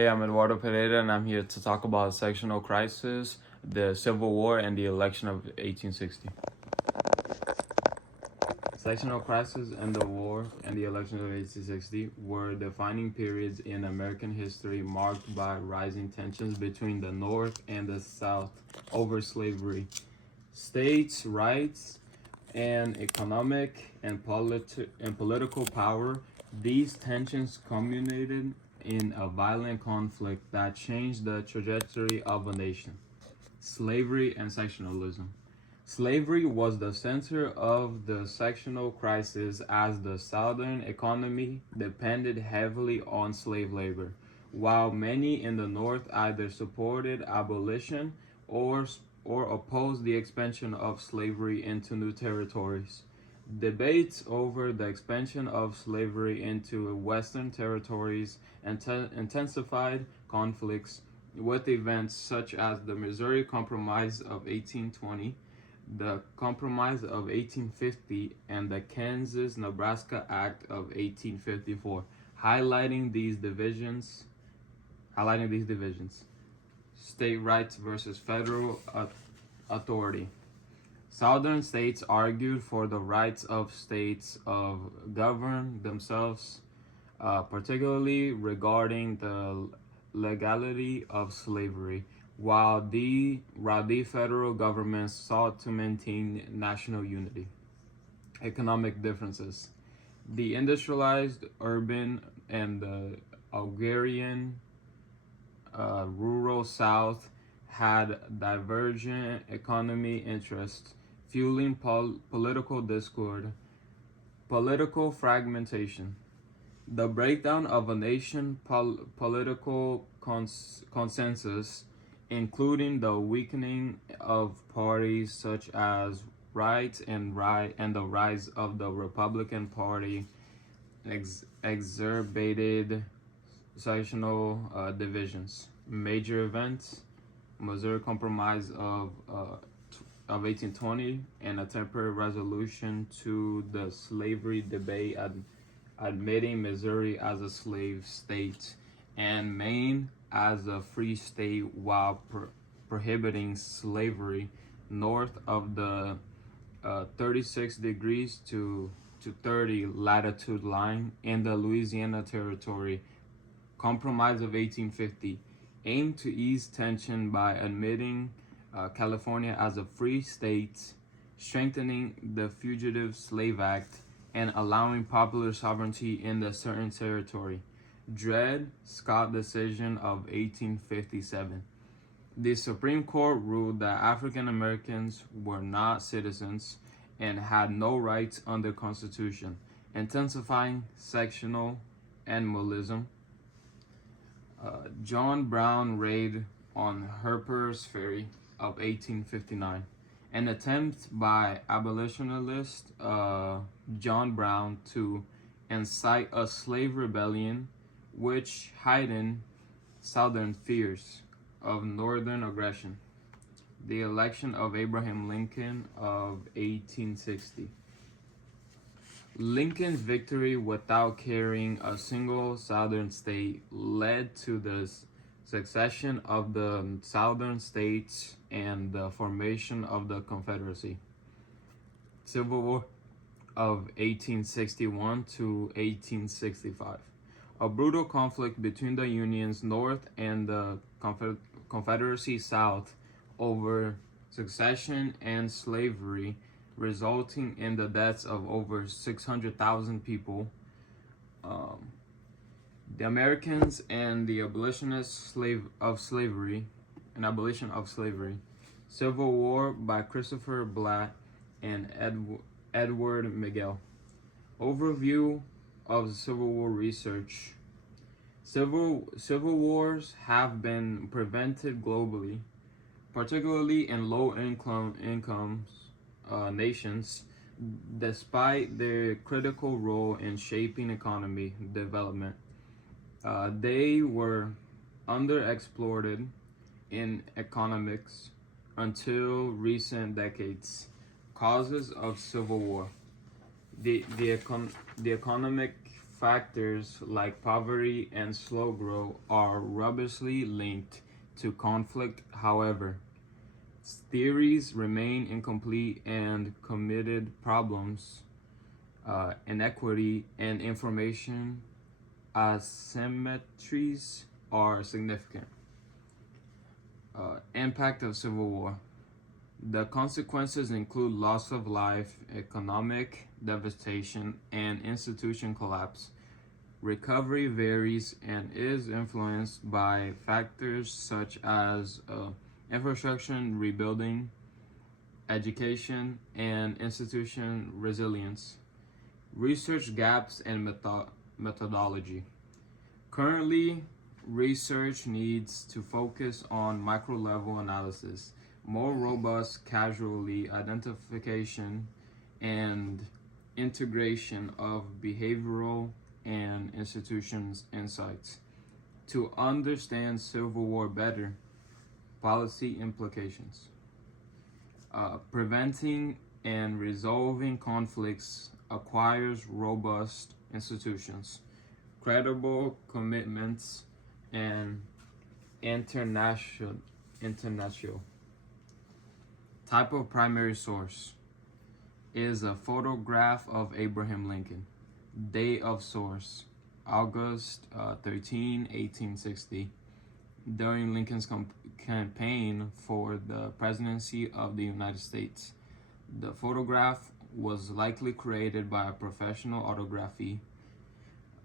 Hey, I'm Eduardo Pereira, and I'm here to talk about sectional crisis, the Civil War, and the election of 1860. Sectional crisis and the war and the election of 1860 were defining periods in American history marked by rising tensions between the North and the South over slavery, states' rights, and economic and political power. These tensions culminated in a violent conflict that changed the trajectory of a nation: slavery and sectionalism. Slavery was the center of the sectional crisis as the Southern economy depended heavily on slave labor, while many in the North either supported abolition or or opposed the expansion of slavery into new territories. Debates over the expansion of slavery into Western territories intensified conflicts, with events such as the Missouri Compromise of 1820, the Compromise of 1850, and the Kansas-Nebraska Act of 1854, highlighting these divisions. State rights versus federal authority. Southern states argued for the rights of states of govern themselves, particularly regarding the legality of slavery, while the federal government sought to maintain national unity. Economic differences. The industrialized urban and the agrarian rural South had divergent economy interests, fueling political discord, political fragmentation. The breakdown of a nation political consensus, including the weakening of parties such as and the rise of the Republican Party, exacerbated sectional divisions. Major events: Missouri Compromise of 1820, and a temporary resolution to the slavery debate, admitting Missouri as a slave state and Maine as a free state while prohibiting slavery north of the 36 degrees to 30 latitude line in the Louisiana Territory. Compromise of 1850 aimed to ease tension by admitting California as a free state, strengthening the Fugitive Slave Act, and allowing popular sovereignty in the certain territory. Dred Scott decision of 1857. The Supreme Court ruled that African Americans were not citizens and had no rights under Constitution, intensifying sectional animalism. John Brown raid on Harper's Ferry of 1859. An attempt by abolitionist John Brown to incite a slave rebellion, which heightened Southern fears of Northern aggression. The election of Abraham Lincoln of 1860. Lincoln's victory without carrying a single Southern state led to the succession of the Southern states and the formation of the Confederacy. Civil War of 1861 to 1865. A brutal conflict between the Union's North and the Confederacy South over succession and slavery, resulting in the deaths of over 600,000 people. The Americans and the abolition of slavery. Civil War by Christopher Blatt and Edward Miguel. Overview of the Civil War research. Civil wars have been prevented globally, particularly in low-income nations, despite their critical role in shaping economy development. They were underexploited in economics until recent decades. Causes of Civil War. The economic factors like poverty and slow growth are robustly linked to conflict. However, theories remain incomplete and committed problems, inequity, and information asymmetries are significant. Impact of civil war. The consequences include loss of life, economic devastation, and institution collapse. Recovery varies and is influenced by factors such as infrastructure rebuilding, education, and institution resilience. Research gaps and methodology. Currently, research needs to focus on micro level analysis, more robust casualty identification, and integration of behavioral and institutions insights. To understand Civil War better, policy implications. Preventing and resolving conflicts acquires robust institutions, credible commitments, and international type of primary source is a photograph of Abraham Lincoln. Date of source August 13, 1860, during Lincoln's campaign for the presidency of the United States. The photograph was likely created by a professional photography.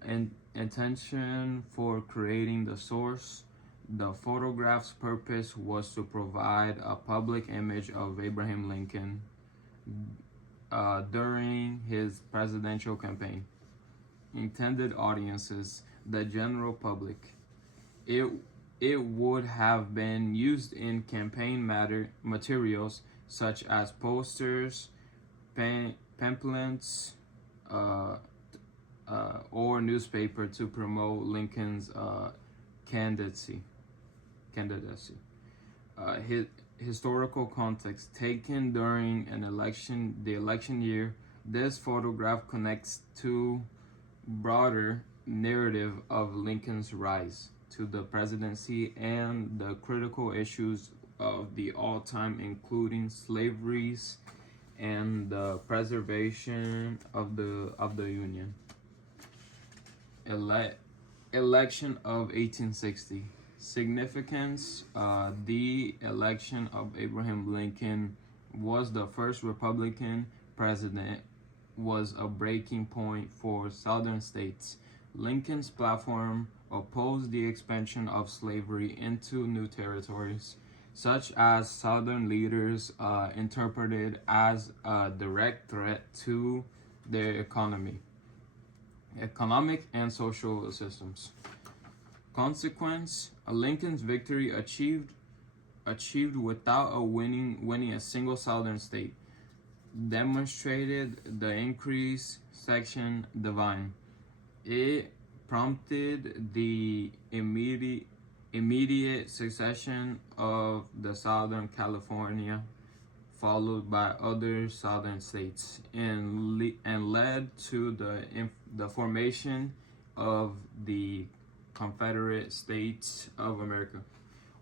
And intention for creating the source. The photograph's purpose was to provide a public image of Abraham Lincoln during his presidential campaign. Intended audiences, the general public. It would have been used in campaign materials such as posters, pamphlets, or newspaper to promote Lincoln's candidacy. His historical context taken during the election year. This photograph connects to broader narrative of Lincoln's rise to the presidency and the critical issues of the all time, including slaveries and the preservation of the Union. Election of 1860. Significance. The election of Abraham Lincoln was the first Republican president, was a breaking point for Southern states. Lincoln's platform opposed the expansion of slavery into new territories, such as Southern leaders interpreted as a direct threat to their economic and social systems. Consequence: Lincoln's victory achieved without winning a single Southern state, demonstrated the increased section divide. It prompted the immediate succession of the Southern California, followed by other Southern states, and led to the formation of the Confederate States of America,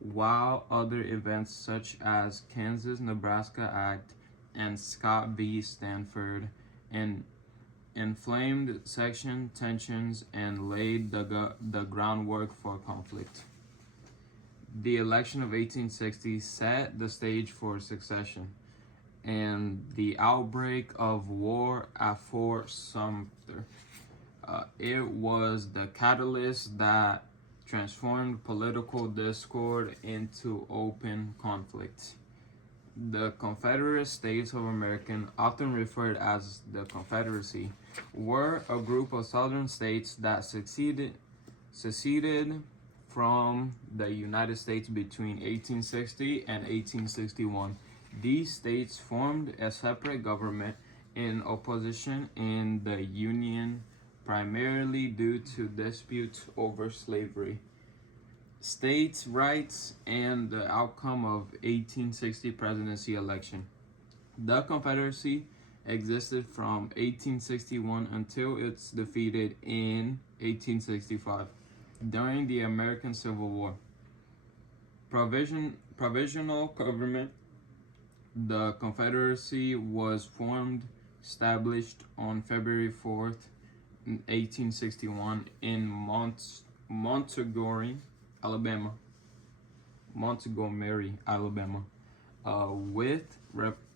while other events such as Kansas-Nebraska Act and Scott v. Stanford and inflamed section tensions and laid the groundwork for conflict. The election of 1860 set the stage for succession and the outbreak of war at Fort Sumter. It was the catalyst that transformed political discord into open conflict. The Confederate States of America, often referred as the Confederacy, were a group of southern states that seceded from the United States between 1860 and 1861. These states formed a separate government in opposition in the Union, primarily due to disputes over slavery, states' rights, and the outcome of 1860 presidency election. The Confederacy existed from 1861 until its defeated in 1865 during the American Civil War. Provisional government. The Confederacy was established on February 4th, 1861 in Montgomery, Alabama. With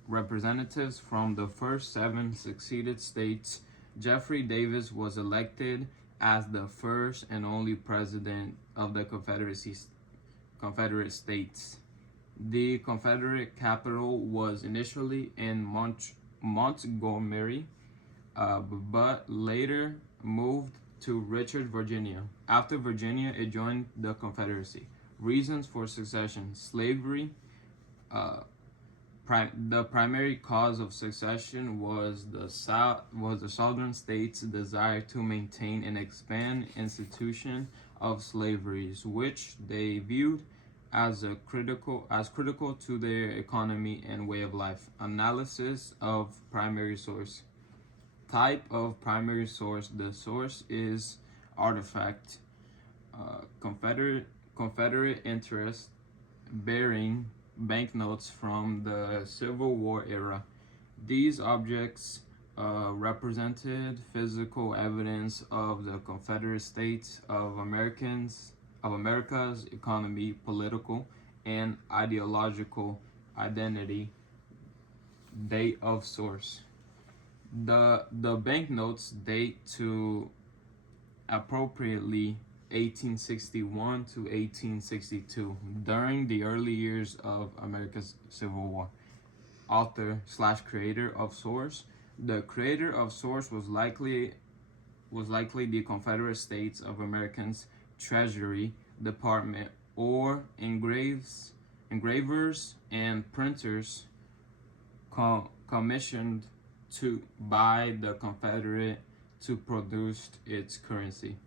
representatives from the first 7 succeeded states. Jeffrey Davis was elected as the first and only president of the Confederate States. The Confederate capital was initially in Montgomery, but later moved to Richmond, Virginia. After Virginia, it joined the Confederacy. Reasons for secession: slavery. The primary cause of secession was the southern states' desire to maintain and expand institution of slavery, which they viewed as critical to their economy and way of life. Analysis of primary source. Type of primary source: the source is artifact. Confederate interest bearing banknotes from the Civil War era. These objects represented physical evidence of the Confederate States of America's economy, political, and ideological identity. Date of source. The banknotes date to appropriately 1861 to 1862, during the early years of America's Civil War. Author/creator of source. The creator of source was likely the Confederate States of America's Treasury Department, or engravers and printers commissioned by the Confederate to produce its currency.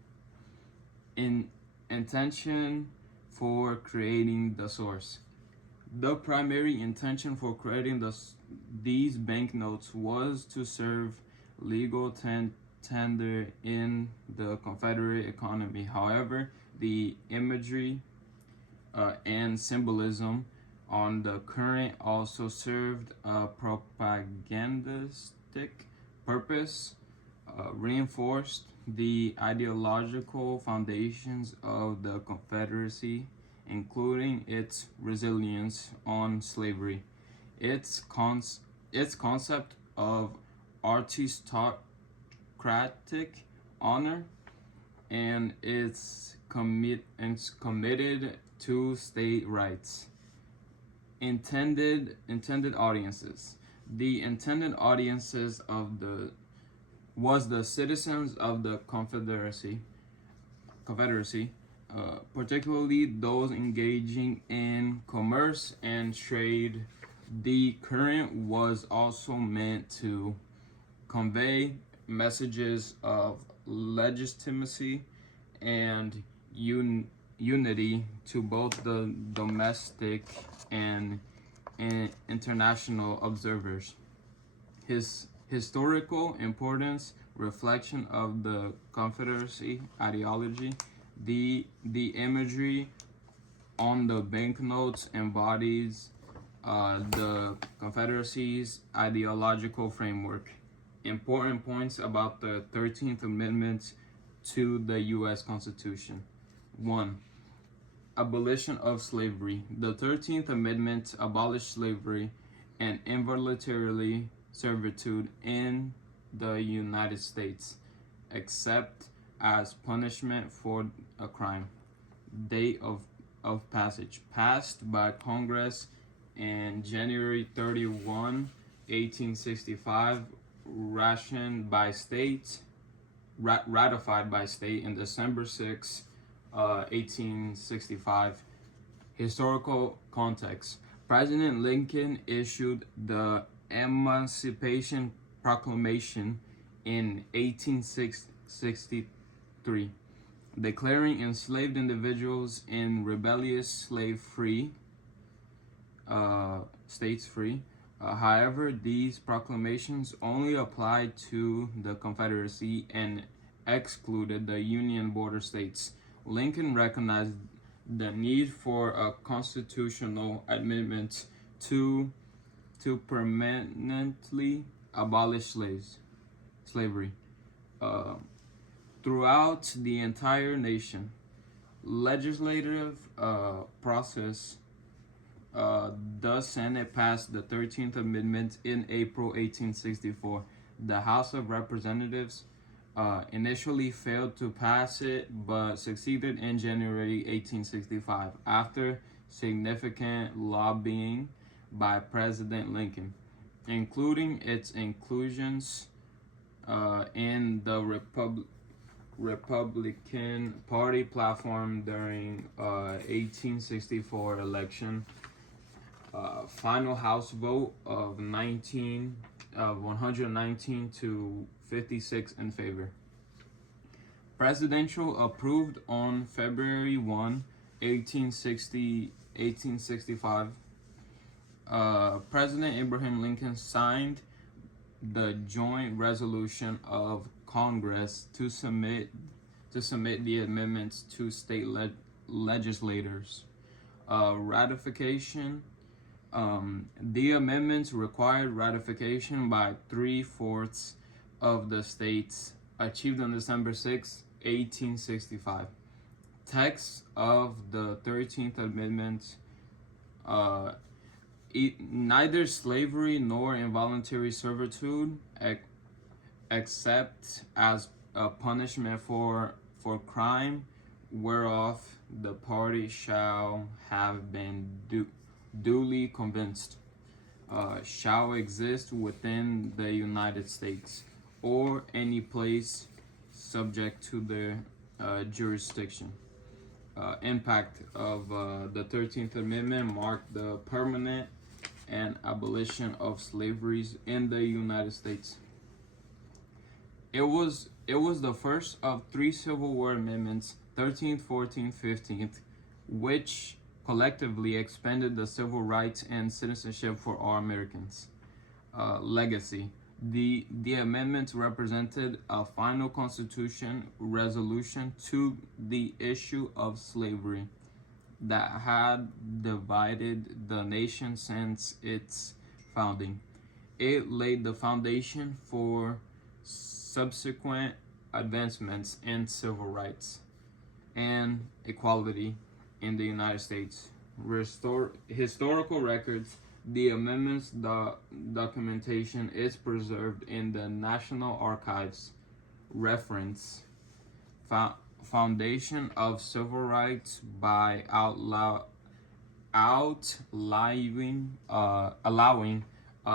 Intention for creating the source. The primary intention for creating these banknotes was to serve legal tender in the Confederate economy. However, the imagery and symbolism on the current also served a propagandistic purpose, reinforced the ideological foundations of the Confederacy, including its resilience on slavery, its concept of aristocratic honor, and its committed to state rights. Intended audiences. The intended audiences was the citizens of the Confederacy, particularly those engaging in commerce and trade. The current was also meant to convey messages of legitimacy and unity to both the domestic and international observers. His historical importance, reflection of the Confederacy ideology. The imagery on the banknotes embodies the Confederacy's ideological framework. Important points about the 13th Amendment to the U.S. Constitution. 1. Abolition of slavery. The 13th Amendment abolished slavery and involuntary servitude in the United States, except as punishment for a crime. Date of passage. Passed by Congress in January 31, 1865, ratified by state in December 6, 1865. Historical context. President Lincoln issued the Emancipation Proclamation in 1863, declaring enslaved individuals in rebellious states free. However, these proclamations only applied to the Confederacy and excluded the Union border states. Lincoln recognized the need for a constitutional amendment to permanently abolish slavery. Uh, Throughout the entire nation, legislative process, the Senate passed the 13th Amendment in April 1864. The House of Representatives initially failed to pass it, but succeeded in January 1865 after significant lobbying by President Lincoln, including its inclusions in the Republican Party platform during 1864 election. Final House vote of 119 to 56 in favor. Presidential approved on February 1, 1865. President Abraham Lincoln signed the joint resolution of Congress to submit the amendments to state legislators. Ratification. The amendments required ratification by 3/4 of the states, achieved on December 6, 1865. Text of the 13th Amendment. Neither slavery nor involuntary servitude, except as a punishment for crime whereof the party shall have been duly convinced, shall exist within the United States or any place subject to their jurisdiction. Impact of the 13th Amendment marked the permanent and abolition of slavery in the United States. It was the first of three Civil War amendments, 13th, 14th, 15th, which collectively expanded the civil rights and citizenship for all Americans. Legacy. The amendments represented a final constitution resolution to the issue of slavery that had divided the nation since its founding. It laid the foundation for subsequent advancements in civil rights and equality in the United States. Historical records. The amendment's documentation is preserved in the National Archives. Reference. Foundation of civil rights by allowing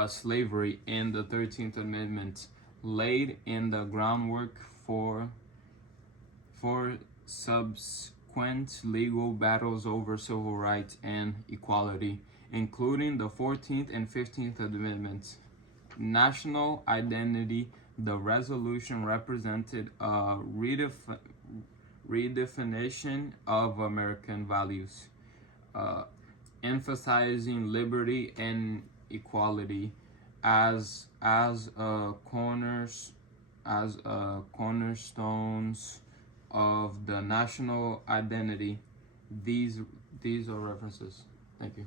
slavery in the 13th Amendment, laid in the groundwork for subsequent legal battles over civil rights and equality, including the 14th and 15th Amendments. National identity. The resolution represented a redefinition of American values, emphasizing liberty and equality as cornerstones of the national identity. These are references. Thank you.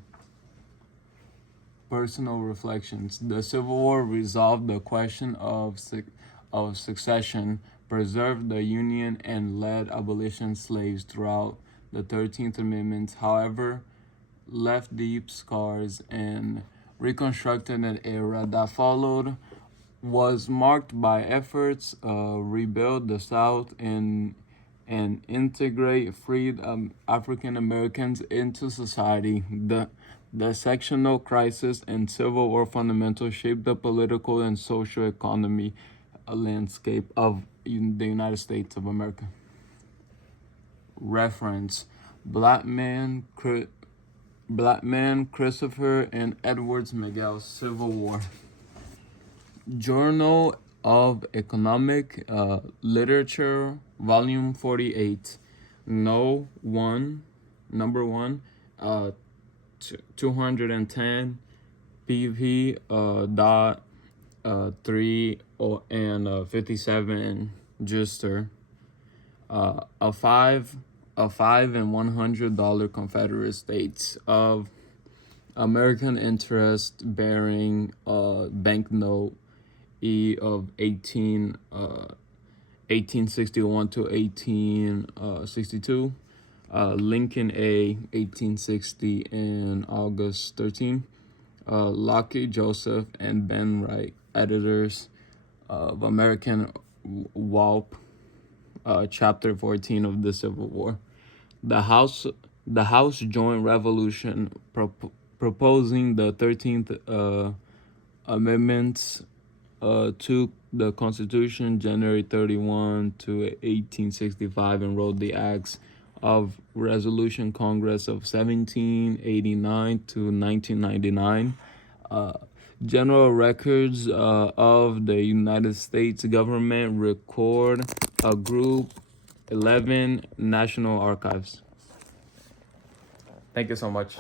Personal reflections. The Civil War resolved the question of succession, preserved the Union, and led abolition slaves throughout the 13th Amendment. However, left deep scars and reconstructed an era that followed was marked by efforts rebuild the South and integrate freed African Americans into society. The sectional crisis and Civil War fundamentals shaped the political and social economy landscape of the United States of America. Reference. Black man Christopher and Edwards Miguel, Civil War. Journal of Economic Literature, Volume 48, Number 1, 210, PP dot 3 and 57 Juster. A $5 and $100 Confederate States of American interest bearing banknote E of 1861 to 1862. Lincoln A, 1860 and August 13. Lockheed Joseph and Ben Wright, editors of American Walp, Chapter 14 of the Civil War. The House Joint Resolution proposing the 13th Amendments to the Constitution, January 31 to 1865, and wrote the acts of Resolution Congress of 1789 to 1999. General records of the United States government record a group 11 National Archives. Thank you so much.